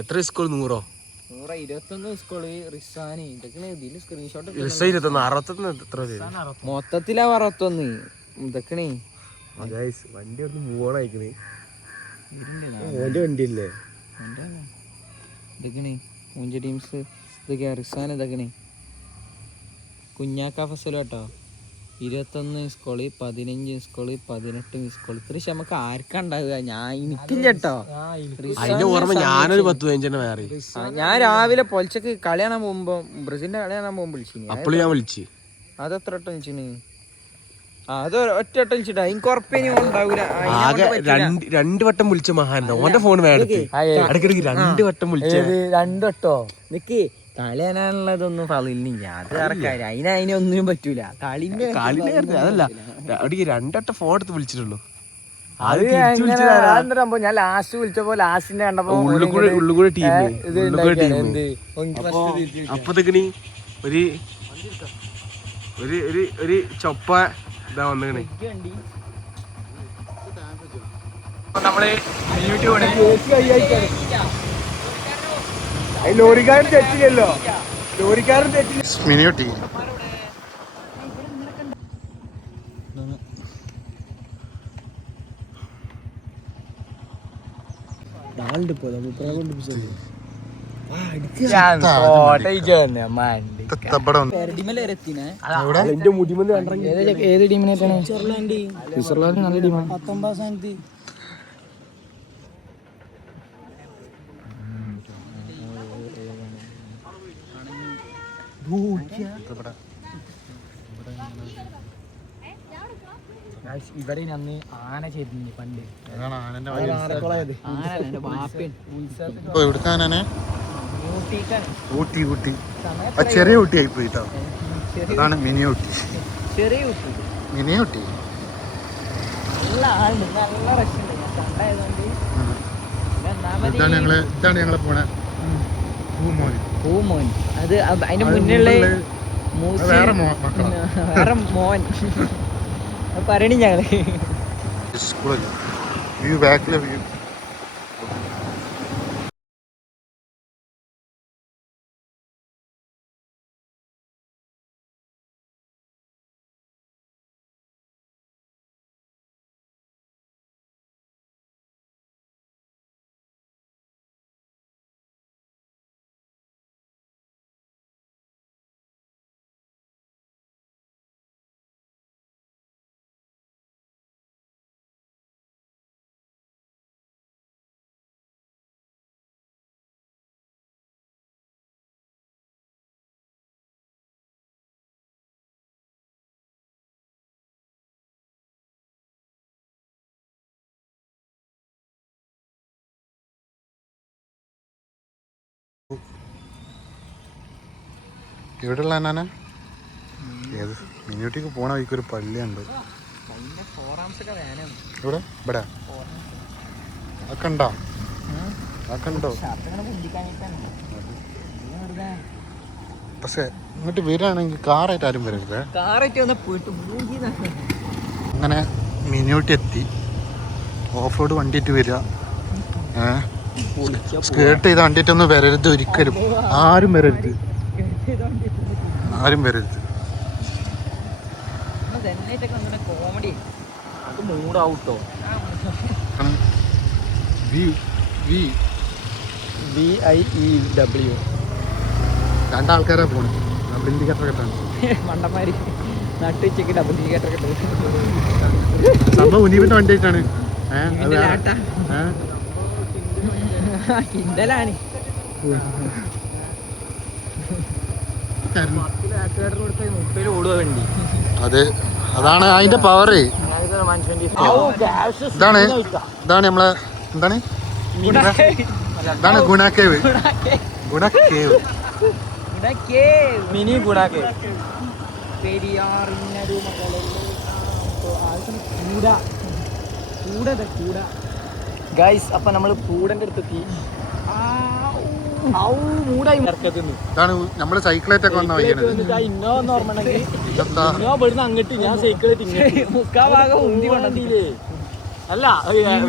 എത്ര school? 100? 121 school. റിസാന് ഇതൊക്കെ ഇതില് സ്ക്രീൻഷോട്ട് മൊത്തത്തിലാ 61 ഇതൊക്കെ. വണ്ടി ഒന്ന് മൂവോൺ അയക്കണേ. വണ്ടിയല്ലേ ഇതൊക്കെ മൂഞ്ച ടീംസ്. ഇതൊക്കെ റിസാൻ ഇതൊക്കെ കുഞ്ഞാക്ക ഫസലും കേട്ടോ. 21 സ്കൂള്, 15 സ്കൂള്, 18 സ്കൂള്. ഇത്ര നമുക്ക് ആർക്കാ ഉണ്ടാവുക? എനിക്കില്ല കേട്ടോ. ഞാനൊരു 10-15 വേറെ. ഞാൻ രാവിലെ പൊലച്ചക്ക് കളി കാണാൻ പോകുമ്പോ, ബ്രസീലിന്റെ കളി കാണാൻ പോകുമ്പോ വിളിച്ചു. ഞാൻ വിളിച്ചു. അതെത്ര വട്ടം വിളിച്ചിന്? അത് ഒറ്റ വട്ടം വിളിച്ചിട്ടാ. എനിക്ക് ഉറപ്പിനി ഉണ്ടാവൂല. ആകെ 2 വട്ടം വിളിച്ച മഹാന്റെ ഓന്റെ ഫോൺ ഇടയ്ക്കിടയ്ക്ക് 2 വട്ടം വിളിച്ചത്. 2 വട്ടോ നിക്ക് കളിയാനുള്ളതൊന്നും ഫലില്ല. അത് ആർക്കാര് അതിനൊന്നിനും പറ്റൂല. കളിന്റെ അതല്ല, 2 വട്ടം ഫോൺ എടുത്ത് വിളിച്ചിട്ടുള്ളൂ. ഞാൻ ലാസ്റ്റ് വിളിച്ചപ്പോ ലാസ്റ്റിന്റെ കണ്ടപ്പോ അപ്പത്തേക്കിനി ഒരു ചൊപ്പ ഇതാ വന്നേ. നമ്മള് ലോറിക്കാരൻ തെറ്റില്ലല്ലോ. ലോറിക്കാരൻ തെറ്റില്ല. മിനിയൂട്ടി ഏത് ടീമിനായിട്ടാണ്? സ്വിറ്റ്സർലാൻഡ് നല്ല ടീമാണ്. 19 സ്ഥാനത്ത്. ഇവിടെ അന്ന് ആന ചെയ്തിരുന്നു പണ്ട്. ചെറിയ ഊട്ടിയായി പോയിട്ടോ. അതാണ് മിനി ഊട്ടി. ചെറിയ ഊട്ടി, മിനി ഊട്ടി. നല്ല ആളുണ്ട്, നല്ല റഷ് ഉണ്ട്. ഇതാണ് ഞങ്ങളെ പോണേ പൂമോൻ. അത് അതിന്റെ മുന്നിലുള്ള വേറെ മോൻ പറയണി ഞങ്ങള്. വ്യൂ ബാക്കിലെ വ്യൂ. എവിടെയുള്ള അനാന? ഏത് മിനിയൂട്ടിക്ക് പോണ വഴിക്കൊരു പള്ളിയുണ്ട്. ഇവിടെ ഇവിടെ അതൊക്കെ ഉണ്ടോ? അതൊക്കെ ഉണ്ടോ? പക്ഷെ ഇങ്ങോട്ട് വരികയാണെങ്കിൽ കാറായിട്ട് ആരും വരരുത്. അങ്ങനെ മിനിയൂട്ടി എത്തി. ഓഫ് റോഡ് വണ്ടിയിട്ട് വരിക. സ്കേർട്ട് ചെയ്ത വണ്ടിയിട്ടൊന്നും വരരുത് ഒരിക്കലും. ആരും വരരുത്. രണ്ടാൾക്കാരാ പോണേ. ഡബിൾ ഇൻഡിക്കേറ്റർ കെട്ടാണ്. മണ്ടന്മാര് നട്ടുച്ചക്ക് ഡബിൾ ഇൻഡിക്കേറ്റർ കെട്ടത്. സംഭവം ഉനീപിന്റെ വണ്ടി ആയിട്ടാണ്. കിണ്ടലാണ്. അതെ, അതാണ് അതിന്റെ പവറ്. ഇതാണ് നമ്മളെ എന്താണ് ഇതാണ് ഗുണാക്കേവ്. മിനി ഗുണാക്കേവ്. പെരിയാറിനൊരു ഗൈസ്. അപ്പൊ നമ്മള് കൂടന്റെ അടുത്തെത്തി. ഇതാണ് നമ്മള് സൈക്കിളേറ്റൊക്കെ വന്ന വയ്യണത്. അങ്ങോട്ട് ഞാൻ സൈക്കിളേറ്റ് മുക്കാ ഭാഗം ഉന്തി കൊണ്ടില്ലേ. അല്ല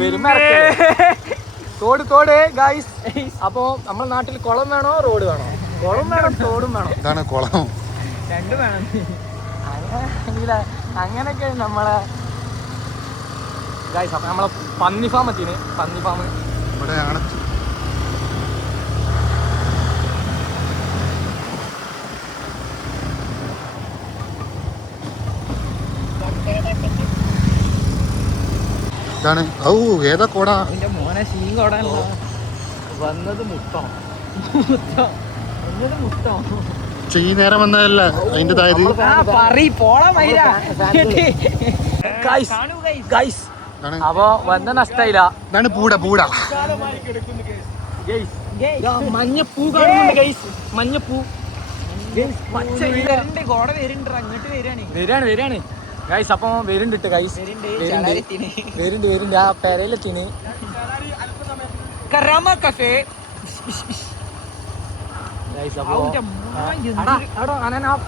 വരുമ്പോ തോട് ഗൈസ്. അപ്പൊ നമ്മുടെ നാട്ടിൽ കുളം വേണോ റോഡ് വേണോ? കുളം വേണം, തോടും വേണം. ഇതാണ് കുളം, രണ്ടും വേണം. അങ്ങനെയൊക്കെ നമ്മളെ ഗൈസ്. അപ്പൊ നമ്മളെ പന്നി ഫാം എത്തിന്. പന്നി ഫാം ഇവിടെ ആണ്. ഇതാണ്. ഔ ഏതാ കോടാ? അതിന്റെ മോനെ ശീം കോടാണല്ലോ. വന്നത് മുട്ടോ. ഈ നേരം വന്നതല്ല അതിന്റെ തായത്. അപ്പൊ വന്ന നഷ്ടായില്ല. ഇതാണ് പൂട. മഞ്ഞപ്പൂ കാണുന്നുണ്ട് ഗൈസ്. മഞ്ഞപ്പൂ വരാണ് ഗൈസ്. അപ്പൊ വരുന്നുണ്ട് ഗൈസ്. വരുന്നുണ്ട്. ആ പെരയിലെത്തിന് കറാമ കഫേ.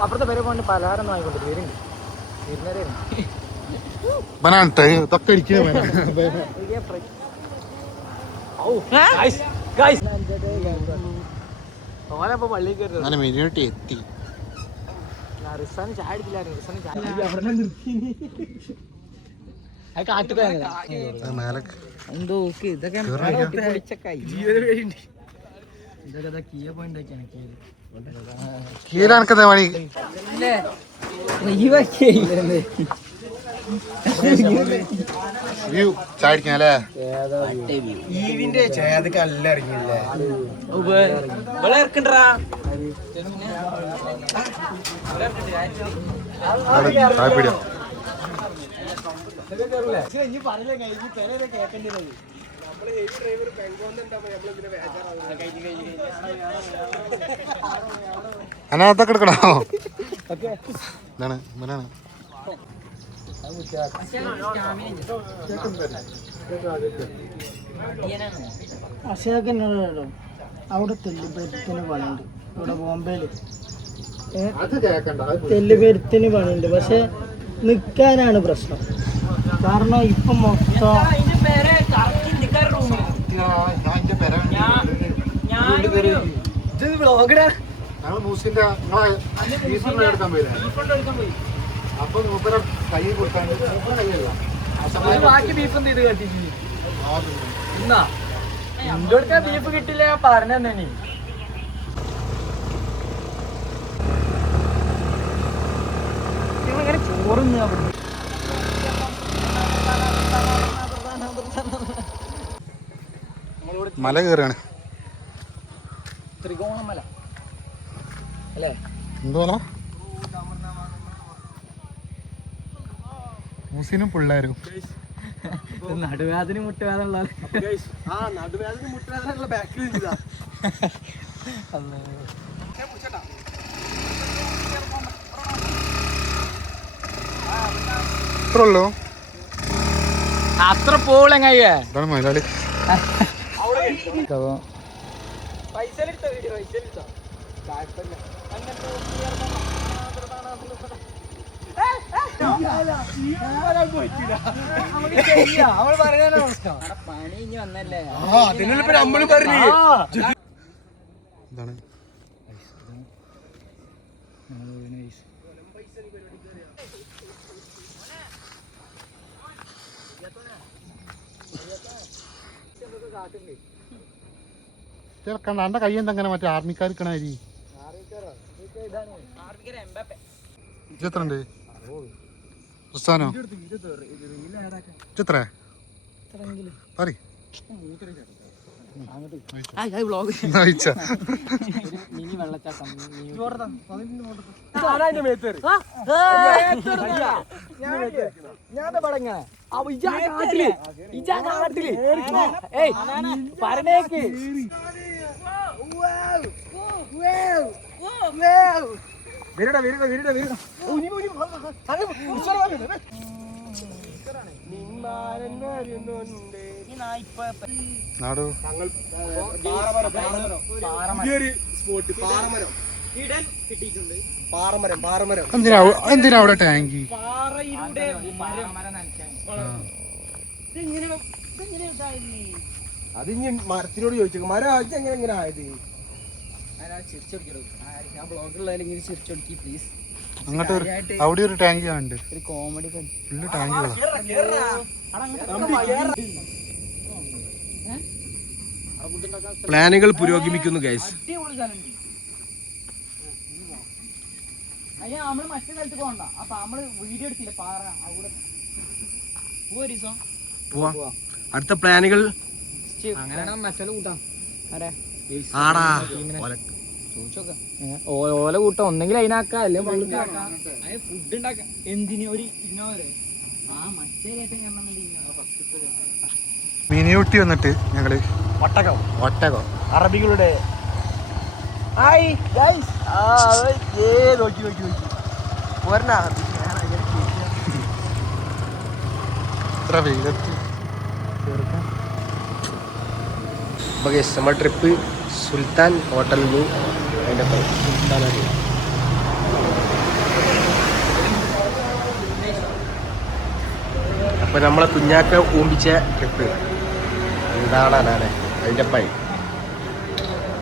അപ്പുറത്തെ പേരെ കൊണ്ട് പലഹാരം വാങ്ങിക്കൊണ്ട് വരുന്നുണ്ട്. ഓനപ്പോ പള്ളി കയറി എത്തി. റിസാന് ചായ അടിക്കില്ലായിരുന്നു. എന്തോ ഇതൊക്കെ അതൊക്കെ എടുക്കണോ? എന്താണ് ഇവനാണ് അശോകനോ അവിടെ തെല്ലുപേരത്തിന് പണിയുണ്ട്. ഇവിടെ ബോംബെയില് തെല്ലുപേരത്തിന് പണിയുണ്ട്. പക്ഷെ നിൽക്കാനാണ് പ്രശ്നം. കാരണം ഇപ്പൊ മൊത്തം അപ്പൊ കൈ കൊടുക്കാൻ ബാക്കി ബീഫ് എന്ത് ചെയ്ത് കട്ടിച്ച് എന്നാ എന്റെ ബീഫ് കിട്ടില്ല. ഞാൻ പറഞ്ഞ നിങ്ങളിങ്ങനെ ചോറുന്ന് അവിടെ മല കയറാണ്. ത്രികോണമല അല്ലേ? എന്തോന്നാ മൂസിനും പിള്ളേരും നടുവേദന മുട്ടുവേദന ഇത്രയുള്ളൂ. അത്ര പോളെങ്ങയ്യേ ഇതാണ് മലയാളി. പണി ഇനി വന്നല്ലേ. ഇതാണ് കണ്ട എന്റെ കൈ എന്തെങ്ങനെ മറ്റേ ആർമിക്കാർ നിക്കണ അരി എത്രണ്ട് പ്രസ്ഥാനോ എത്ര പറ പറഞ്ഞേക്ക് നാടോ എന്തിനാ അവിടെ ടാങ്കി? അത് ഇനി മരത്തിനോട് ചോദിച്ചു മരം ആഴ്ച എങ്ങനെ ആയത് ഞാൻ ബ്ലോഗിലുള്ളതിൽ ഇങ്ങനെ ചിരിച്ചോടിക്കി പ്ലീസ്. അങ്ങോട്ട് അവിടെ ഒരു ടാങ്ക് ഉണ്ട്, ഒരു കോമഡി ഫുള്ള് ടാങ്കുകളാണ്. പ്ലാനുകൾ പുരോഗമിക്കുന്നു ഗൈസ്. അടിപൊളി സ്ഥലമുണ്ട്. അതിന് നമ്മള് മറ്റേ സ്ഥലത്ത് പോകണ്ട. അപ്പൊ നമ്മള് വീഡിയോ എടുത്തില്ല പാറ അവിടെ പോവാ. അടുത്ത പ്ലാനുകൾ അങ്ങനെ മറ്റേ കൂട്ടാം. ആടാ ഓല കൂട്ടം ഒന്നെങ്കിൽ അതിനാക്കാം അല്ലെങ്കിൽ ഫുഡ് ഉണ്ടാക്കാം. എന്തിന് ഒരു ഇന്നോവരെ മറ്റേ മിനിയൂട്ടി വന്നിട്ട് ഞങ്ങള് ഒട്ടകം അറബികളുടെ ഇത്ര വെയിലത്ത് നമ്മൾ ട്രിപ്പ് സുൽത്താൻ ഹോട്ടലിൽ നിന്ന് അതിൻ്റെ അപ്പൊ നമ്മളെ കുഞ്ഞാക്ക ഊമ്പിച്ച ട്രിപ്പ് എന്താണ് അതിൻ്റെ പൈ